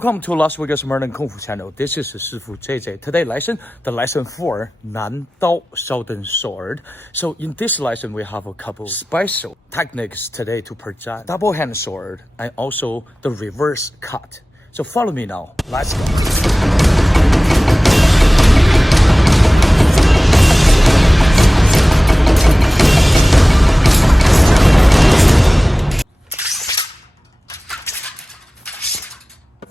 Welcome to Las Vegas Modern Kung Fu channel. This is Shifu JJ. Today lesson, the lesson 4, Nan Dao Southern Sword. So in this lesson, we have a couple special techniques today to present double hand sword and also the reverse cut. So follow me now. Let's go.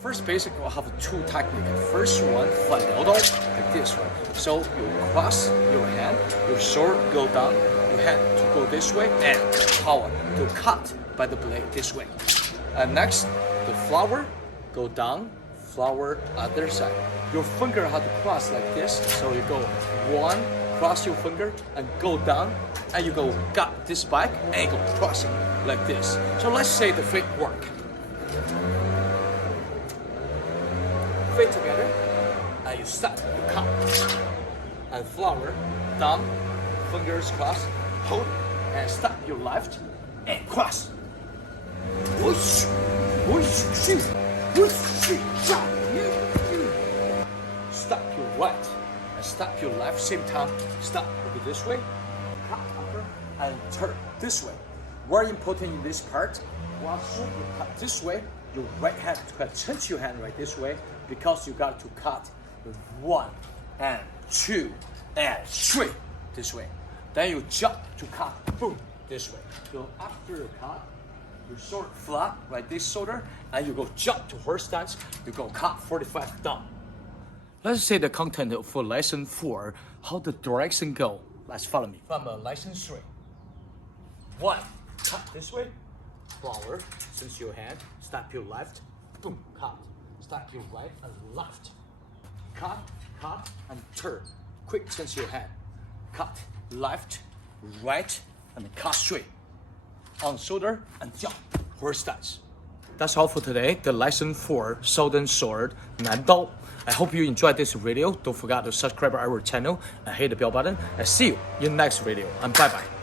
First basic, we'll have two techniques. First one, 反撩刀, like this one. So you cross your hand, your sword go down, your hand to go this way, and power to cut by the blade this way. And next, the flower go down, flower other side. Your finger have to cross like this. So you go one, cross your finger and go down, and you go got this back and you go crossing like this. So let's say the feet work. Feet together, and you start to cut. And flower down, fingers cross, hold, and stop your left and cross. Whoosh, whoosh, shoot, whoosh, shoot, stop your right and stop your left. Same time, stop. Look this way, cut upper and turn this way. Very important in this part. Once you cut this way, your right hand to touch your hand right this way, because you got to cut with 1 and 2 and 3 this way. Then you jump to cut, boom, this way. So after you cut, you sword flat like this shoulder, and you go jump to horse stance, you go cut 45 down. Let's say the content for lesson 4, how the direction go. Let's follow me. From lesson 3. 1, cut this way, flower, since your hand, stop your left, boom, cut. Stop your right and left. Cut, cut, and turn. Quick sense your hand. Cut, left, right, and cut straight. On shoulder and jump. Horse stance. That's all for today. The lesson 4, Southern Sword, Nan Dao. I hope you enjoyed this video. Don't forget to subscribe our channel and hit the bell button. And see you in the next video. And bye bye.